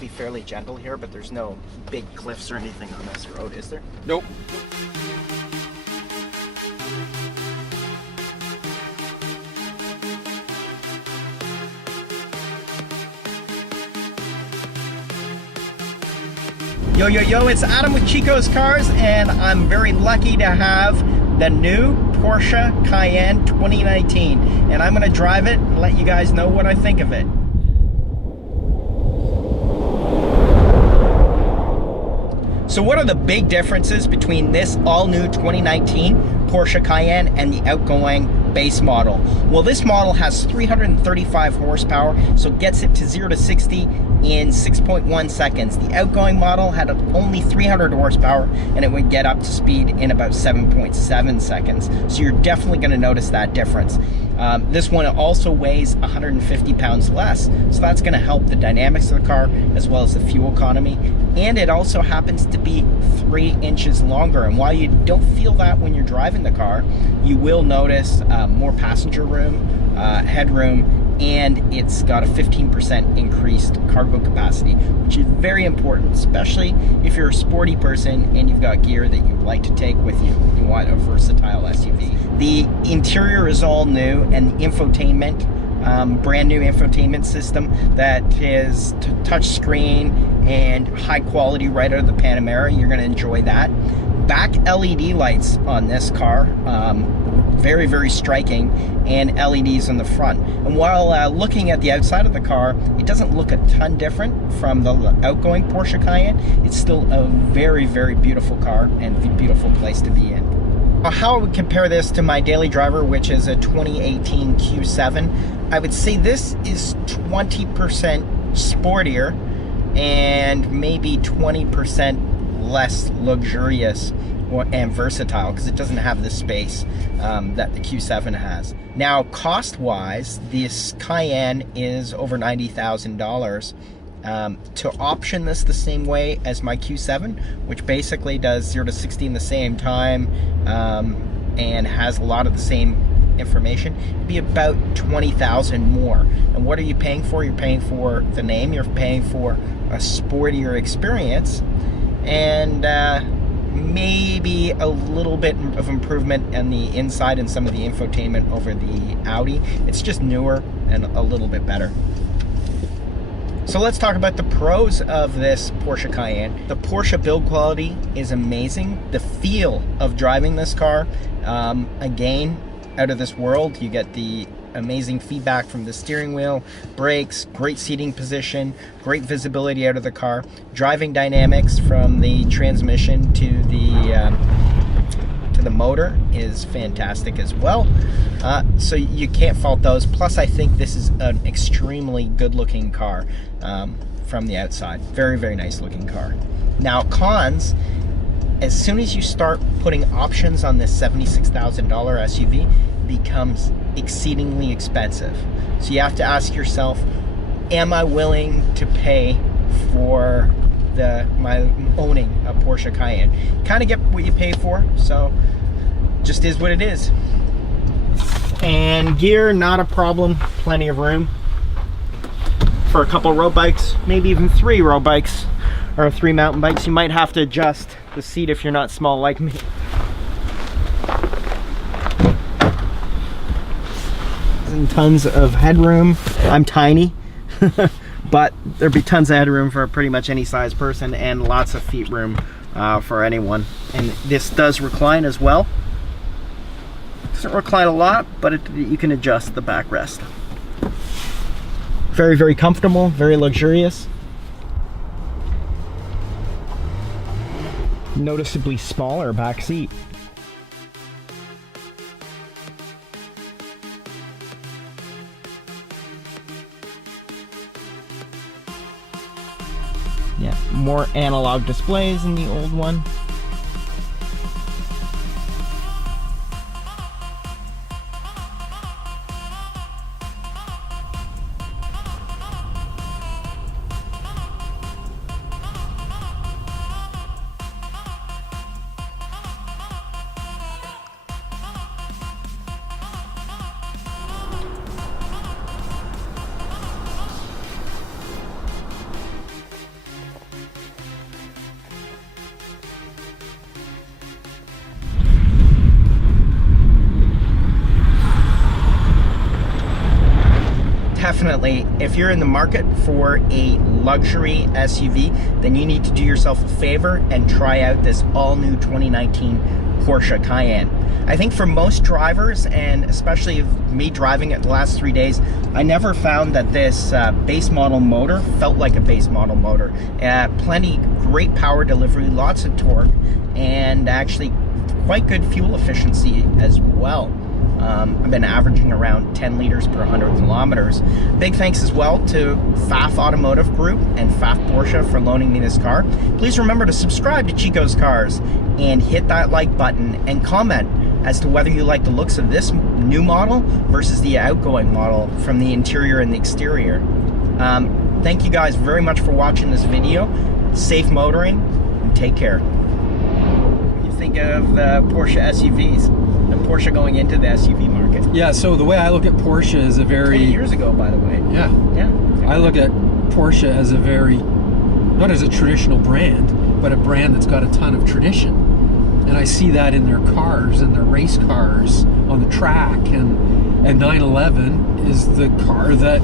be fairly gentle here, but there's no big cliffs or anything on this road, is there? Nope. Yo, yo, yo, it's Adam with Chico's Cars, and I'm very lucky to have the new Porsche Cayenne 2019. And I'm going to drive it and let you guys know what I think of it. So what are the big differences between this all-new 2019 Porsche Cayenne and the outgoing base model? Well, this model has 335 horsepower, so it gets it to 0 to 60 in 6.1 seconds. The outgoing model had only 300 horsepower, and it would get up to speed in about 7.7 seconds. So you're definitely going to notice that difference. This one also weighs 150 pounds less, so that's going to help the dynamics of the car as well as the fuel economy. And it also happens to be 3 inches longer. And while you don't feel that when you're driving the car, you will notice more passenger room, headroom, and it's got a 15% increased cargo capacity, which is very important, especially if you're a sporty person and you've got gear that you'd like to take with you. You want a versatile SUV. The interior is all new, and the infotainment, brand new infotainment system that is touch screen and high quality right out of the Panamera. You're going to enjoy that. Back LED lights on this car, very, very striking, and LEDs on the front. And while looking at the outside of the car, it doesn't look a ton different from the outgoing Porsche Cayenne. It's still a very, very beautiful car and a beautiful place to be in. How I would compare this to my daily driver, which is a 2018 Q7, I would say this is 20% sportier and maybe 20% less luxurious and versatile, because it doesn't have the space that the Q7 has. Now, cost-wise, this Cayenne is over $90,000. To option this the same way as my Q7, which basically does 0 to 60 in the same time and has a lot of the same information, it'd be about $20,000 more. And what are you paying for? You're paying for the name, you're paying for a sportier experience, and maybe a little bit of improvement on the inside and some of the infotainment over the Audi. It's just newer and a little bit better. So let's talk about the pros of this Porsche Cayenne. The Porsche build quality is amazing. The feel of driving this car, again, out of this world. You get the amazing feedback from the steering wheel, brakes, great seating position, great visibility out of the car, driving dynamics from the transmission to the motor is fantastic as well. So you can't fault those. Plus, I think this is an extremely good looking car from the outside. Very, very nice looking car. Now, cons, as soon as you start putting options on this $76,000 SUV, it becomes exceedingly expensive. So you have to ask yourself, am I willing to pay for my owning a Porsche Cayenne? Kind of get what you pay for, so just is what it is. And gear, not a problem, plenty of room for a couple road bikes, maybe even 3 road bikes or 3 mountain bikes. You might have to adjust the seat if you're not small like me. And tons of headroom. I'm tiny, but there'd be tons of headroom for pretty much any size person, and lots of feet room for anyone. And this does recline as well. Doesn't recline a lot, but you can adjust the backrest. Very, very comfortable, very luxurious. Noticeably smaller back seat. Yeah, more analog displays than the old one. definitely, if you're in the market for a luxury SUV, then you need to do yourself a favor and try out this all-new 2019 Porsche Cayenne. I think for most drivers, and especially me driving it the last 3 days, I never found that this base model motor felt like a base model motor. Plenty great power delivery, lots of torque, and actually quite good fuel efficiency as well. I've been averaging around 10 liters per 100 kilometers. Big thanks as well to Pfaff Automotive Group and Pfaff Porsche for loaning me this car. Please remember to subscribe to Chico's Cars and hit that like button and comment as to whether you like the looks of this new model versus the outgoing model from the interior and the exterior. Thank you guys very much for watching this video. Safe motoring and take care. What do you think of Porsche SUVs? And Porsche going into the SUV market. Yeah, so the way I look at Porsche is a very... 20 years ago, by the way. Yeah. Yeah. I look at Porsche as a very, not as a traditional brand, but a brand that's got a ton of tradition. And I see that in their cars and their race cars on the track. And 911 is the car that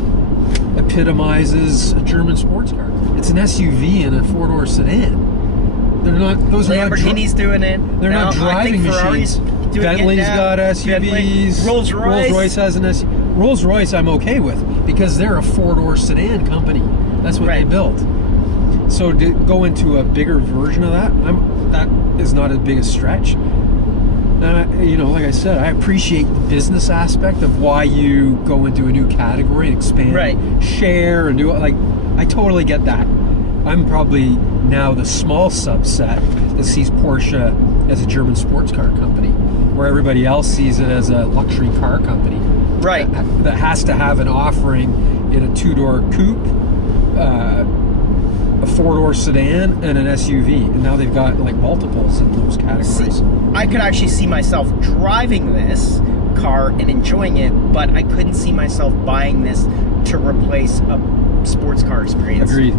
epitomizes a German sports car. It's an SUV and a four-door sedan. They're not... Those Lamborghini's doing it. They're not driving machines. Bentley's got SUVs. Rolls-Royce has an SUV. Rolls-Royce I'm okay with because they're a four-door sedan company. That's what they built. So to go into a bigger version of that, that is not as big a stretch. And you know, like I said, I appreciate the business aspect of why you go into a new category and expand, share, and do it. Like, I totally get that. I'm probably now the small subset that sees Porsche as a German sports car company, where everybody else sees it as a luxury car company. Right. That has to have an offering in a two-door coupe, a four-door sedan, and an SUV. And now they've got like multiples in those categories. I could actually see myself driving this car and enjoying it, but I couldn't see myself buying this to replace a sports car experience. Agreed.